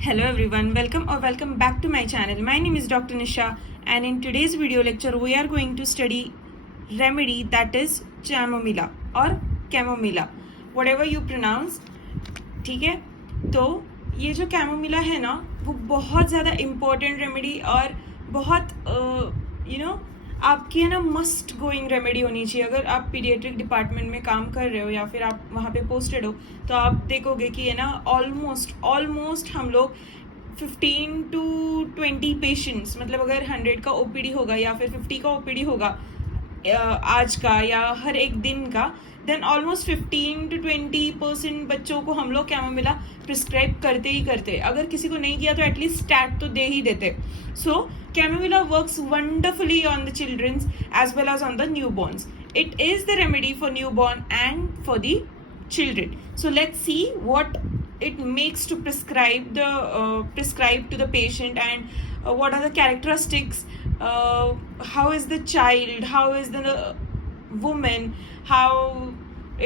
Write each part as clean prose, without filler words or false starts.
Hello everyone, welcome or welcome back to my channel. My name is Dr. Nisha and in today's video lecture we are going to study remedy that is chamomilla or chamomilla, whatever you pronounce. ठीक है, तो ये जो chamomilla है ना वो बहुत ज़्यादा इम्पोर्टेंट रेमेडी और बहुत आपकी है ना मस्ट गोइंग रेमेडी होनी चाहिए. अगर आप पीडियाट्रिक डिपार्टमेंट में काम कर रहे हो या फिर आप वहाँ पे पोस्टेड हो तो आप देखोगे कि है ना ऑलमोस्ट हम लोग 15 to 20 पेशेंट्स, मतलब अगर 100 का ओपीडी होगा या फिर 50 का ओपीडी होगा आज का या हर एक दिन का, देन ऑलमोस्ट 15 to 20% बच्चों को हम लोग कैमोमिला प्रिस्क्राइब करते ही करते. अगर किसी को नहीं किया तो एटलीस्ट स्टैट तो दे ही देते. So chamomilla works wonderfully on the children's as well as on the newborns. It is the remedy for newborn and for the children. So let's see what it makes to prescribe to the patient and what are the characteristics, how is the child, how is the woman, how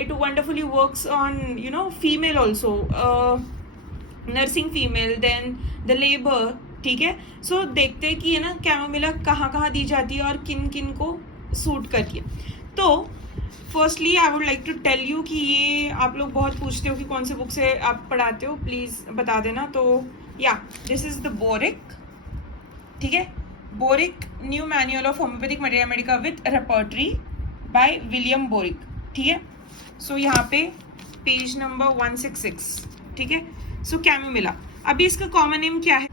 it wonderfully works on female also, nursing female, then the labor. ठीक है, so देखते हैं कि है ना chamomilla कहाँ दी जाती है और किन किन को सूट करती है. तो firstly I would like to tell you कि ये आप लोग बहुत पूछते हो कि कौन से बुक से आप पढ़ाते हो, प्लीज़ बता देना. तो या दिस इज द बोरिक, ठीक है, boric new manual of homeopathic materia Medica with repertory by William boric. ठीक है, सो यहाँ पे पेज नंबर 166. ठीक है, सो कैमोमिला, अभी इसका कॉमन नेम क्या है?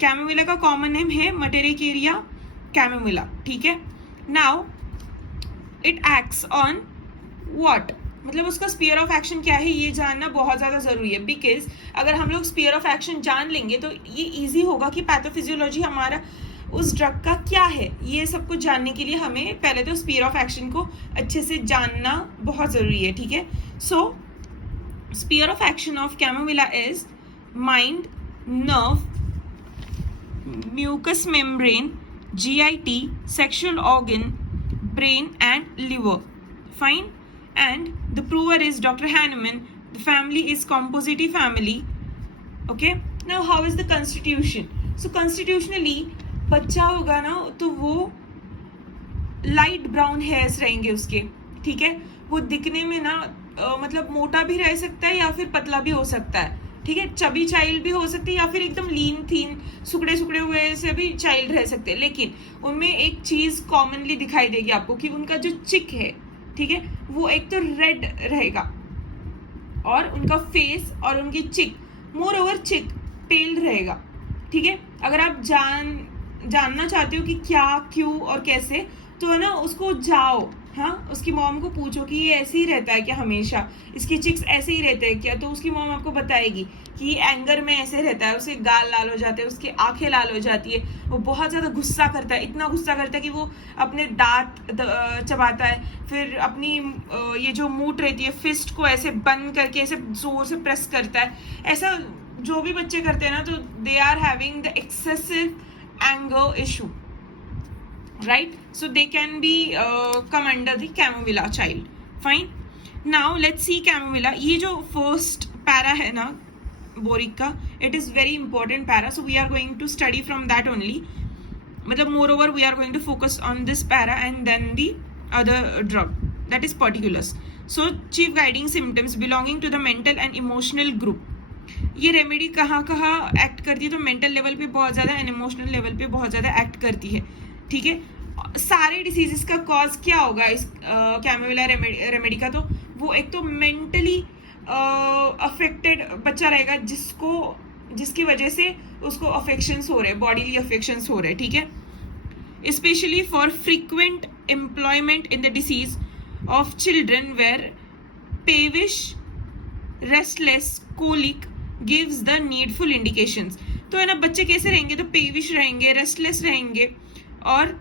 कैमोमिला का कॉमन नेम है मटेरिकेरिया कैमोमिला. ठीक है, now it acts on what, मतलब उसका स्पीयर ऑफ एक्शन क्या है ये जानना बहुत ज़्यादा ज़रूरी है. बिकॉज अगर हम लोग स्पीयर ऑफ एक्शन जान लेंगे तो ये ईजी होगा कि पैथोफिजियोलॉजी हमारा उस ड्रग का क्या है. ये सब कुछ जानने के लिए हमें पहले तो स्पीयर ऑफ एक्शन को अच्छे से जानना बहुत ज़रूरी है. ठीक है, so sphere of action of chamomilla is mind, nerve, mucous membrane, GIT, sexual organ, brain and liver. Fine. And the prover is Dr. Hahnemann. The family is composite family. Okay, now how is the constitution? So constitutionally बच्चा होगा ना तो वो light brown hairs रहेंगे उसके. ठीक है, वो दिखने में ना मतलब मोटा भी रह सकता है या फिर पतला भी हो सकता है. ठीक है, चबी चाइल्ड भी हो सकती है या फिर एकदम लीन थीन सुकड़े हुए से भी चाइल्ड रह सकते हैं. लेकिन उनमें एक चीज कॉमनली दिखाई देगी आपको कि उनका जो चिक है, ठीक है, वो एक तो रेड रहेगा और उनका फेस और उनकी चिक, मोर ओवर चिक पेल्ड रहेगा. ठीक है, अगर आप जानना चाहते हो कि क्या, क्यों और कैसे, तो है ना उसको जाओ, हाँ, उसकी मॉम को पूछो कि ये ऐसे ही रहता है क्या हमेशा, इसके चिक्स ऐसे ही रहते हैं क्या, तो उसकी मॉम आपको बताएगी कि एंगर में ऐसे रहता है, उसे गाल लाल हो जाते हैं, उसकी आंखें लाल हो जाती है, वो बहुत ज़्यादा गुस्सा करता है, इतना गुस्सा करता है कि वो अपने दांत चबाता है, फिर अपनी ये जो मूठ रहती है फिस्ट को ऐसे बंद करके ऐसे जोर से प्रेस करता है. ऐसा जो भी बच्चे करते हैं ना तो they are having the excessive anger issue, right? So they can be come under the chamomilla child. Fine. Now let's see chamomilla. ये जो first para है ना बोरिक का, it is very important para. So we are going to study from that only. मतलब moreover we are going to focus on this para and then the other drug that is particulars. So chief guiding symptoms belonging to the mental and emotional group. ये remedy कहाँ act करती है? तो mental level पे बहुत ज़्यादा and emotional level पे बहुत ज़्यादा एक्ट करती है. ठीक है, सारे डिसीजेस का कॉज क्या होगा इस कैमोमिला रेमेडी का? तो वो एक तो मेंटली अफेक्टेड बच्चा रहेगा जिसकी वजह से उसको अफेक्शंस हो रहे, बॉडीली अफेक्शंस हो रहे. ठीक है, specially for frequent employment in the disease of children where peevish, restless, colic gives the needful indications. तो है ना बच्चे कैसे रहेंगे? तो पेविश रहेंगे, रेस्टलेस रहेंगे और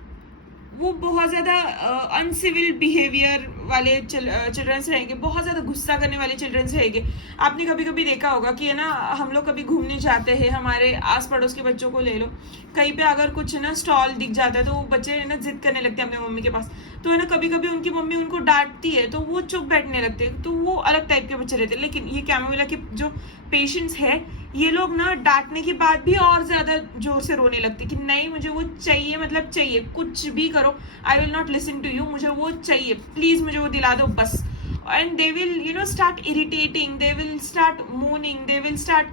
वो बहुत ज़्यादा अनसिविल बिहेवियर वाले चिल्ड्रंस रहेंगे, बहुत ज़्यादा गुस्सा करने वाले चिल्ड्रंस रहेंगे। आपने कभी कभी देखा होगा कि है ना, हम लोग कभी घूमने जाते हैं, हमारे आस पड़ोस के बच्चों को ले लो, कहीं पे अगर कुछ ना स्टॉल दिख जाता है तो वो बच्चे है ना जिद करने लगते हैं अपने मम्मी के पास। तो है ना, कभी कभी उनकी मम्मी उनको डांटती है तो वो चुप बैठने लगते हैं, तो वो अलग टाइप के बच्चे रहते हैं। लेकिन ये कैमोमिला के जो पेशेंट्स है, ये लोग ना डांटने के बाद भी और ज्यादा जोर से रोने लगते कि नहीं मुझे वो चाहिए, मतलब चाहिए, कुछ भी करो, I will not listen to you, मुझे वो चाहिए, प्लीज मुझे वो दिला दो बस। And they will start irritating, they will start moaning, they will start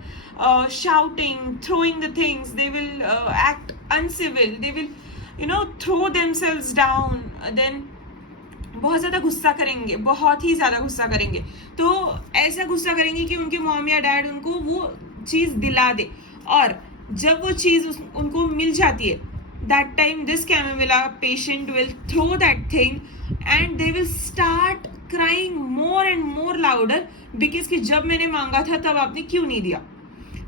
shouting, throwing the things, they will act uncivil, they will throw themselves down, then बहुत ज़्यादा गुस्सा करेंगे, बहुत ही ज़्यादा गुस्सा करेंगे। तो ऐसा गुस्सा करेंगे कि उनके मॉम या डैड उनको वो चीज़ दिला दे, और जब वो चीज़ उनको मिल जाती है, that time this Camomilla patient will throw that thing and they will start crying more and more louder because कि जब मैंने मांगा था तब आपने क्यों नहीं दिया।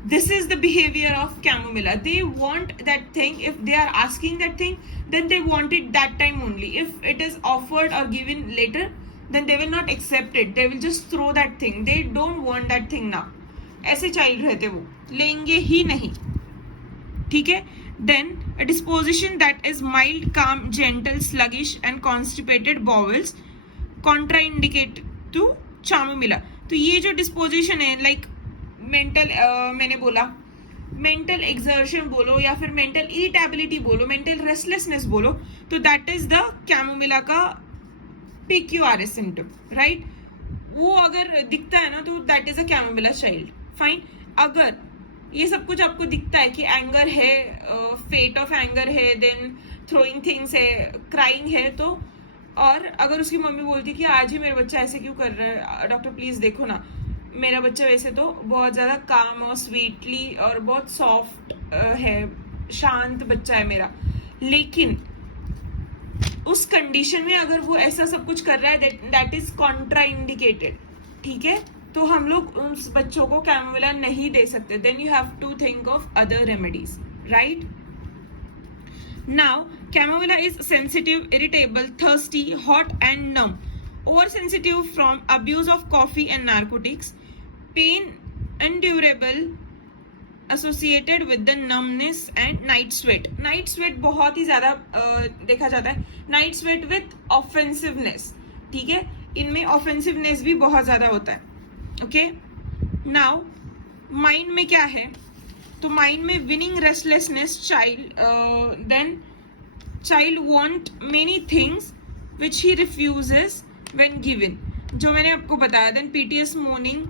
This is the behavior of Camomilla. They want that thing. If they are asking that thing, then they want it that time only. If it is offered or given later, then they will not accept it. They will just throw that thing. They don't want that thing now. ऐसे child रहते वो, लेंगे ही नहीं, ठीक है। Then a disposition that is mild, calm, gentle, sluggish and constipated bowels contraindicate to Chamomilla. तो ये जो डिस्पोजिशन है, लाइक मेंटल, मैंने बोला मेंटल एक्सर्शन बोलो या फिर मेंटल इरिटेबिलिटी बोलो, मेंटल रेस्टलेसनेस बोलो, तो दैट इज द कैमोमिला का PQRS सिम्टम, राइट। वो अगर दिखता है ना तो that is a chamomilla child, fine. अगर ये सब कुछ आपको दिखता है कि एंगर है, फेट ऑफ एंगर है, देन थ्रोइंग थिंग्स है, क्राइंग है, तो और अगर उसकी मम्मी बोलती कि आज ही मेरा बच्चा ऐसे क्यों कर रहा है, डॉक्टर प्लीज देखो ना, मेरा बच्चा वैसे तो बहुत ज़्यादा काम और स्वीटली और बहुत सॉफ्ट है, शांत बच्चा है मेरा, लेकिन उस कंडीशन में अगर वो ऐसा सब कुछ कर रहा है, दैट इज कॉन्ट्राइंडिकेटेड, ठीक है। तो हम लोग उस बच्चों को कैमोमिला नहीं दे सकते। Then you have to think of other remedies, right. Now Chamomilla is sensitive, irritable, thirsty, hot and numb, oversensitive from abuse of coffee and narcotics, pain endurable associated with the numbness and night sweat. Night sweat बहुत ही ज़्यादा देखा जाता है, night sweat with offensiveness, ठीक है, इनमें offensiveness भी बहुत ज़्यादा होता है, ओके। नाउ माइंड में क्या है, तो माइंड में whining restlessness, child then child want many things which he refuses when given, जो मैंने आपको बताया। देन पीटीएस, मोर्निंग,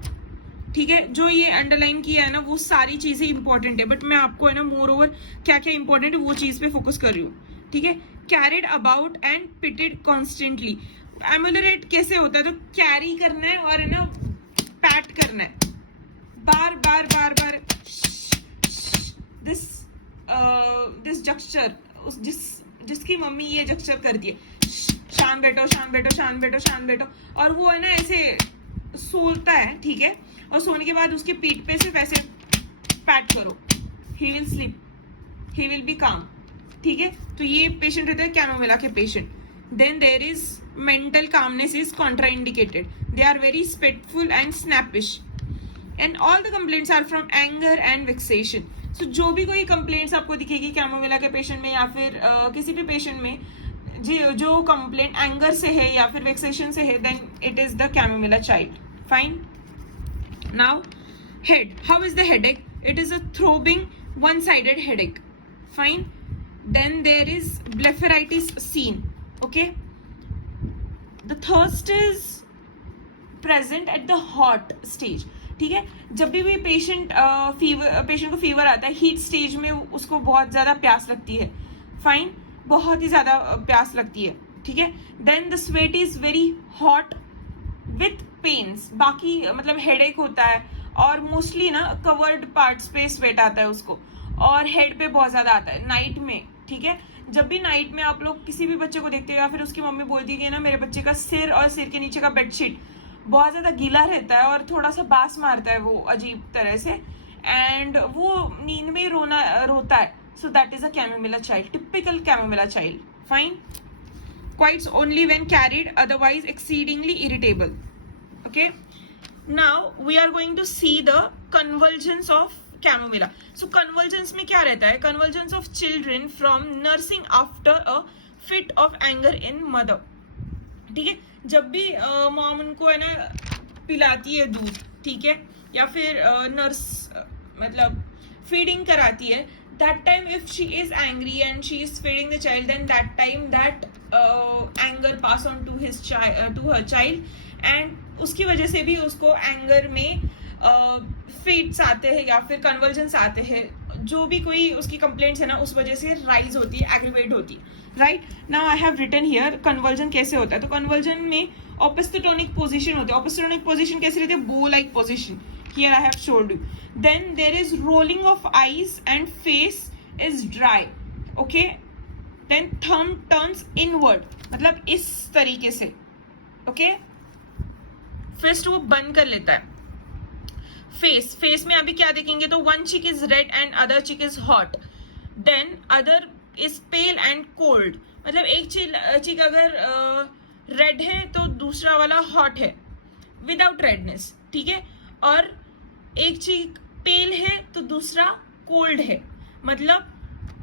ठीक है, जो ये अंडरलाइन किया है ना वो सारी चीजें इंपॉर्टेंट है, बट मैं आपको है ना मोर ओवर क्या क्या इंपॉर्टेंट है वो चीज पे फोकस कर रही हूँ, ठीक है। Carried about and petted constantly, ameliorate कैसे होता है, तो कैरी करना है और है ना पैट करना है, बार बार बार बार, दिस जक्चर, जिसकी मम्मी ये जक्चर करती है, शान बैठो, शान बैठो, शान बैठो, शान बैठो, और वो है ना ऐसे सोता है, ठीक है, और सोने के बाद उसकी पीठ पे सिर्फ ऐसे पैट करो, he will sleep, he will be काम, ठीक है। तो ये पेशेंट रहता है कैमोमिला के patient. Then there is mental calmness is contraindicated, they are very spiteful and snappish, and all the complaints are from anger and vexation. So जो भी कोई कंप्लेंट्स आपको दिखेगी कैमोमिला के पेशेंट में या फिर किसी भी पेशेंट में, जो कंप्लेंट एंगर से है या फिर वेक्सेशन से है, then it is the chamomilla child, fine. Now head, how is the headache, it is a throbbing one sided headache, fine. Then there is blepharitis seen, okay. The thirst is present at the hot stage, ठीक है। जब भी patient को fever आता है, heat stage में उसको बहुत ज्यादा प्यास लगती है, फाइन, बहुत ही ज्यादा प्यास लगती है, ठीक है। Then the sweat is very hot with pains, बाकी मतलब हेडेक होता है और मोस्टली ना कवर्ड पार्ट्स पे स्वेट आता है उसको, और हेड पे बहुत ज्यादा आता है नाइट में, ठीक है। जब भी नाइट में आप लोग किसी भी बच्चे को देखते हो या फिर उसकी मम्मी बोलती है ना मेरे बच्चे का सिर और सिर के नीचे का बेडशीट बहुत ज्यादा गीला रहता है और थोड़ा सा बास मारता है वो अजीब तरह से, एंड वो नींद में रोता है, so that is a Camomilla child, typical Camomilla child, fine. quiets only when carried, otherwise exceedingly irritable. Okay, now we are going to see the convulsions of chamomilla. So convulsions में क्या रहता है? Convulsions of children from nursing after a fit of anger in mother. ठीक है, जब भी mom उनको है ना पिलाती है दूध, ठीक है, या फिर नर्स मतलब फीडिंग कराती है, that time if she is angry and she is feeding the child, then that time that anger pass on to his child, to her child, and उसकी वजह से भी उसको एंगर में फिट्स आते हैं या फिर कन्वर्जन्स आते हैं, जो भी कोई उसकी कंप्लेंट्स है ना उस वजह से राइज होती है, एग्रीवेट होती है. Right now I have written here conversion कैसे होता है. तो कन्वर्जन में ऑपोस्टोनिक पोजीशन होते हैं. ऑपोस्टोनिक पोजीशन कैसे रहती है? बो like position. Here I have showed you. Then there is rolling of eyes and face is dry. Okay. Then thumb turns inward. मतलब इस तरीके से. Okay. Fist वो बंद कर लेता है. Face में अभी क्या देखेंगे? तो one cheek is red and other cheek is hot. Then other is pale and cold. मतलब एक cheek अगर red है तो दूसरा वाला hot है. Without redness. ठीक है. और एक चीक पेल है तो दूसरा कोल्ड है. मतलब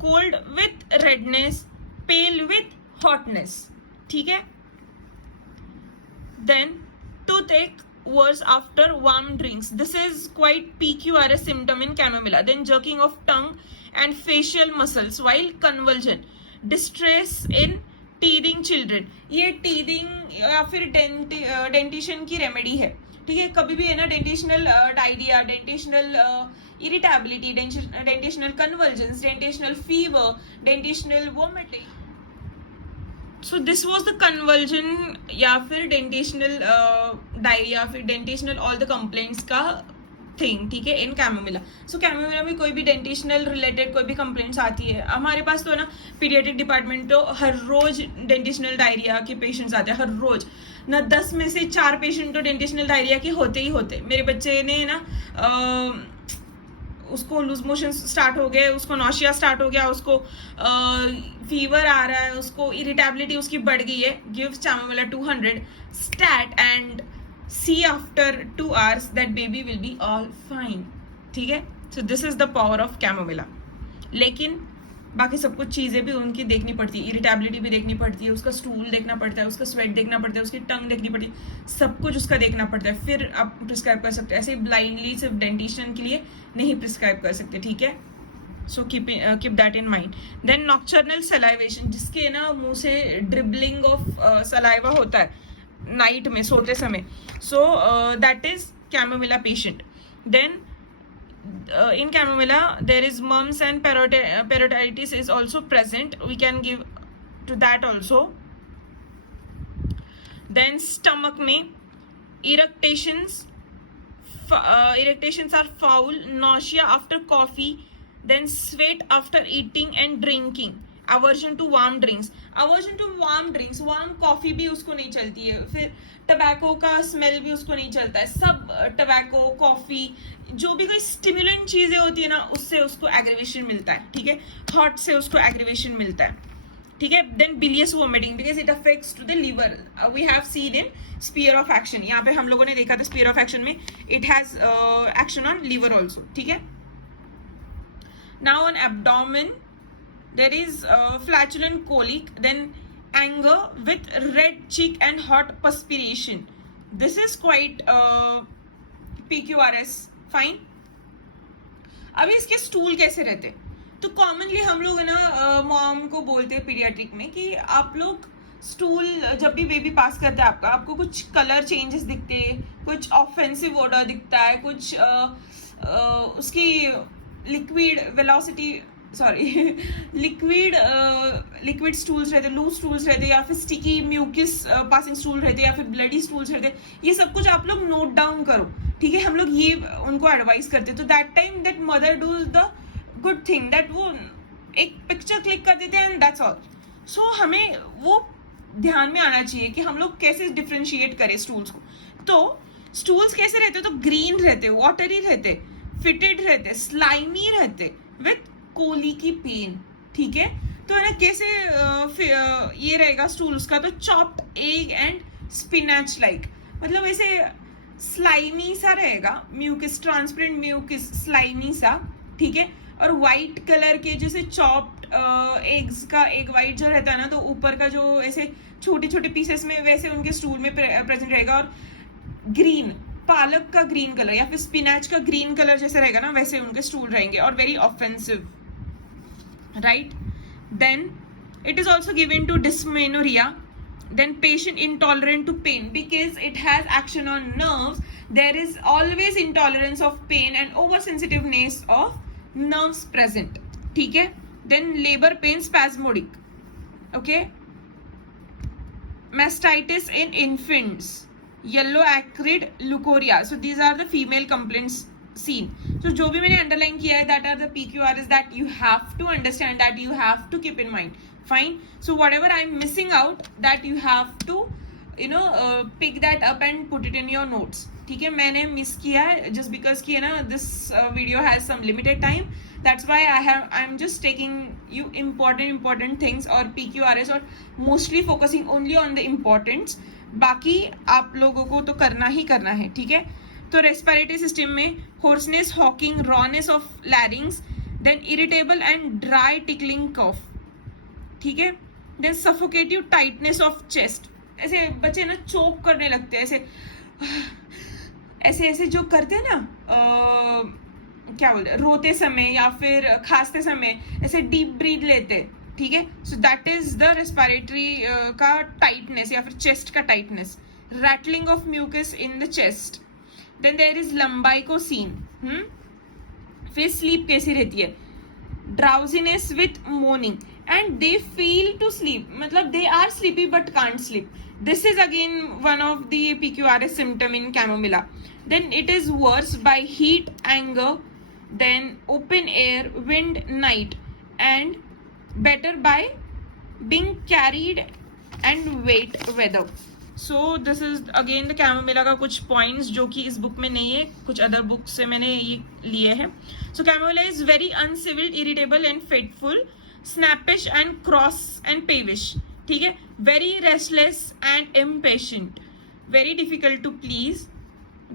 cold with redness, pale with hotness. ठीक है. Then toothache worse after warm drinks. This is quite PQRS symptom in chamomilla. Then jerking of tongue and facial muscles while convulsion. Distress in teething children. ये teething या फिर dentition की remedy है. ठीक है, कभी भी है ना dentitional diarrhoea, dentitional irritability, dentitional convulsions, dentitional fever, dentitional vomiting. So this was the convulsion या फिर डेंटेशनल डायरिया, फिर डेंटेशनल ऑल द कंप्लेंट्स का थिंग. ठीक है, इन कैमोमिला. सो कैमोमिला में कोई भी डेंटेशनल रिलेटेड कोई भी कंप्लेंट्स आती है, हमारे पास तो है ना पीडियाट्रिक डिपार्टमेंट तो हर रोज डेंटेशनल डायरिया के पेशेंट्स आते हैं. हर रोज ना 10 में से 4 पेशेंट तो डेंटेशनल डायरिया के होते ही होते. मेरे बच्चे ने ना उसको लूज मोशन स्टार्ट हो गए, उसको नॉशिया स्टार्ट हो गया, उसको फीवर आ रहा है, उसको इरिटेबिलिटी उसकी बढ़ गई है. Give chamomilla 200 stat and see after 2 hours that baby will be all fine. ठीक है. So this is the power of chamomilla. लेकिन बाकी सब कुछ चीज़ें भी उनकी देखनी पड़ती है. इरिटेबिलिटी भी देखनी पड़ती है, उसका स्टूल देखना पड़ता है, उसका स्वेट देखना पड़ता है, उसकी टंग देखनी पड़ती है, सब कुछ उसका देखना पड़ता है, फिर आप प्रिस्क्राइब कर सकते हैं. ऐसे ब्लाइंडली सिर्फ डेंटिशियन के लिए नहीं प्रिस्क्राइब कर सकते. ठीक है. So keep that in mind. Then nocturnal salivation, जिसके ना मुंह से ड्रिबलिंग ऑफ सलाइवा होता है नाइट में सोते समय. So that is chamomilla patient. Then in chamomilla there is mumps and parotitis is also present. We can give to that also. Then stomach में eructations are foul, nausea after coffee, then sweat after eating and drinking. Aversion to warm drinks. Warm coffee भी उसको नहीं चलती है. फिर tobacco का smell भी उसको नहीं चलता है. सब टबैको, कॉफी, जो भी कोई स्टिमुलेंट चीजें होती है ना उससे उसको एग्रीवेशन मिलता है. ठीक है. हॉट से उसको एग्रीवेशन मिलता है. ठीक है. Then bilious vomiting because it affects to the liver. We have seen in sphere of action. यहाँ पे हम लोगों ने देखा था स्पीयर ऑफ एक्शन में it has action on liver also. ठीक है. Now on abdomen there is flatulent colic, then anger with red cheek and hot perspiration. This is quite PQRS. fine. अभी इसके स्टूल कैसे रहते? तो कॉमनली हम लोग है ना मॉम को बोलते हैं पीडियाट्रिक में कि आप लोग स्टूल जब भी बेबी पास करता है आपको कुछ कलर चेंजेस दिखते हैं, कुछ ऑफेंसिव ऑर्डर दिखता है, कुछ उसकी लिक्विड वेलोसिटी लिक्विड स्टूल्स रहते, लूज स्टूल्स रहते, या फिर स्टिकी म्यूकिस पासिंग स्टूल रहते, या फिर ब्लडी स्टूल्स रहते. ये सब कुछ आप लोग नोट डाउन करो. ठीक है. हम लोग ये उनको एडवाइस करते. तो that time that mother does the good thing that वो एक पिक्चर क्लिक कर देते हैं एंड दैट्स ऑल. सो हमें वो ध्यान में आना चाहिए कि हम लोग कैसे डिफ्रेंशिएट करें स्टूल्स को. तो स्टूल्स कैसे रहते? तो ग्रीन रहते, वाटरी रहते, फिटेड रहते, स्लाइमी रहते, विथ कोली की पेन. ठीक है. तो है ना कैसे ये रहेगा स्टूल उसका, तो chopped egg and spinach like, मतलब ऐसे स्लाइमी सा रहेगा, म्यूकिस, ट्रांसपेरेंट म्यूकिस, स्लाइमी सा, ठीक है। और व्हाइट कलर के जैसे चॉप्ड एग्स का एग व्हाइट जो रहता है ना, तो ऊपर का जो ऐसे छोटे छोटे पीसेस में वैसे उनके स्टूल में प्रेजेंट रहेगा। और ग्रीन, पालक का ग्रीन कलर या फिर स्पिनच का ग्रीन कलर जैसे रहेगा ना, वैसे उनके स्टूल रहेंगे और very offensive, right. Then it is also given to dysmenorrhea, then patient intolerant to pain because it has action on nerves. There is always intolerance of pain and oversensitiveness of nerves present, ठीक है। then labor pain spasmodic, okay। mastitis in infants, yellow acrid leukorrhea, so these are the female complaints seen. so जो भी मैंने underline किया है, that are the PQRs that you have to understand, that you have to keep in mind. Fine. so whatever I'm missing out, that you have to pick that up and put it in your notes, ठीक है। मैंने miss किया है just because कि है ना this video has some limited time, that's why I'm just taking you important things और PQRS और mostly focusing only on the importance, बाकी आप लोगों को तो करना ही करना है, ठीक है। तो रेस्पिरेटरी सिस्टम में hoarseness, hawking, rawness of larynx, then irritable and dry tickling cough, ठीक है। Then suffocative tightness of chest, ऐसे बच्चे ना चोक करने लगते हैं, ऐसे ऐसे जो करते हैं ना, क्या बोलते हैं, रोते समय या फिर खांसते समय ऐसे डीप ब्रीथ लेते, ठीक है। So that is the respiratory का टाइटनेस या फिर चेस्ट का tightness. Rattling of mucus in the chest. Then there is लंबाइकोसीन। फिर स्लीप कैसी रहती है, drowsiness with morning and they feel to sleep, मतलब they are sleepy but can't sleep. This is again one of the PQRS symptom in chamomilla. Then it is worse by heat, anger, then open air, wind, night, and better by being carried and wet weather. So this is again the chamomilla का कुछ points जो कि इस book में नहीं है, कुछ other books से मैंने ये लिए हैं। So chamomilla is very uncivil, irritable and fretful, snappish and cross and peevish, ठीक है। very restless and impatient, very difficult to please,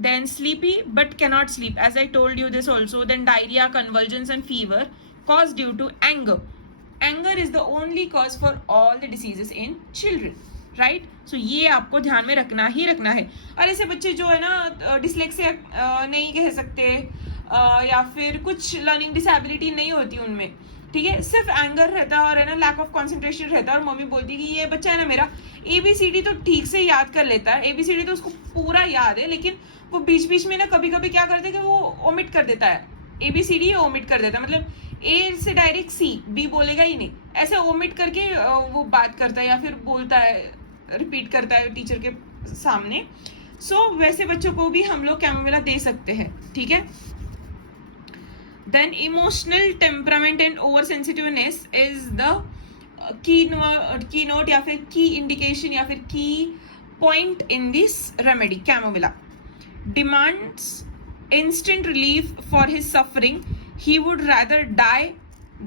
then sleepy but cannot sleep, as I told you this also. then diarrhea, convulsions and fever caused due to anger. anger is the only cause for all the diseases in children, right? so ये आपको ध्यान में रखना ही रखना है। और ऐसे बच्चे जो है ना डिसलेक्सिया नहीं कह सकते या फिर कुछ लर्निंग डिसेबिलिटी नहीं होती उनमें, ठीक है, सिर्फ एंगर रहता है और है ना लैक ऑफ कंसंट्रेशन रहता है, और मम्मी बोलती है कि ये बच्चा है ना मेरा ABCD तो ठीक से याद कर लेता है, ABCD तो उसको पूरा याद है, लेकिन वो बीच बीच में ना कभी कभी क्या करता है कि वो ओमिट कर देता है, ABCD ओमिट कर देता है, मतलब A से डायरेक्ट C, B बोलेगा ही नहीं, ऐसे ओमिट करके वो बात करता है या फिर बोलता है, रिपीट करता है टीचर के सामने। सो वैसे बच्चों को भी हम लोग कैमोमिला दे सकते हैं, ठीक है। then emotional temperament and oversensitiveness is the keynote या फिर key indication या फिर key point in this remedy chamomilla. demands instant relief for his suffering, he would rather die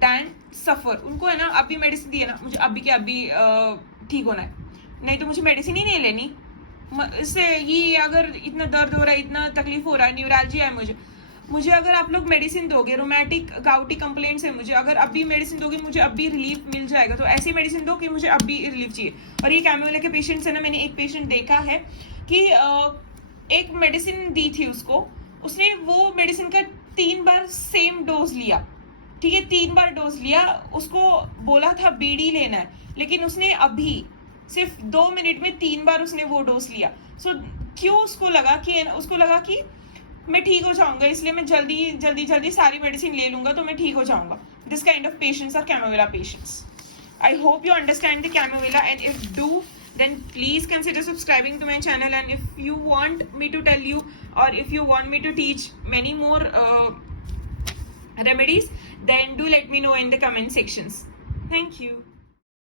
than suffer. उनको है ना अभी मेडिसिन दी है ना, मुझे अभी के अभी ठीक होना है, नहीं तो मुझे मेडिसिन ही नहीं लेनी, इससे ये अगर इतना दर्द हो रहा है, इतना तकलीफ हो रहा है, न्यूरalgia है मुझे अगर आप लोग मेडिसिन दोगे, रोमैटिक गाउटी कंप्लेंट्स है मुझे, अगर अभी मेडिसिन दोगे मुझे अभी रिलीफ मिल जाएगा, तो ऐसी मेडिसिन दो कि मुझे अभी रिलीफ चाहिए। और ये कैमोमिला के पेशेंट्स है ना, मैंने एक पेशेंट देखा है कि एक मेडिसिन दी थी उसको, उसने वो मेडिसिन का 3 बार सेम डोज लिया, ठीक है, 3 बार डोज लिया, उसको बोला था BD लेना है, लेकिन उसने अभी सिर्फ 2 मिनट में 3 बार उसने वो डोज लिया। सो क्यों उसको लगा कि मैं ठीक हो जाऊंगा, इसलिए मैं जल्दी सारी मेडिसिन ले लूंगा तो मैं ठीक हो जाऊंगा। This kind of patients are chamomilla patients. I hope you understand the chamomilla, and if do then please consider subscribing to my channel, and if you want me to tell you or if you want me to teach many more remedies, then do let me know in the comment sections. Thank you.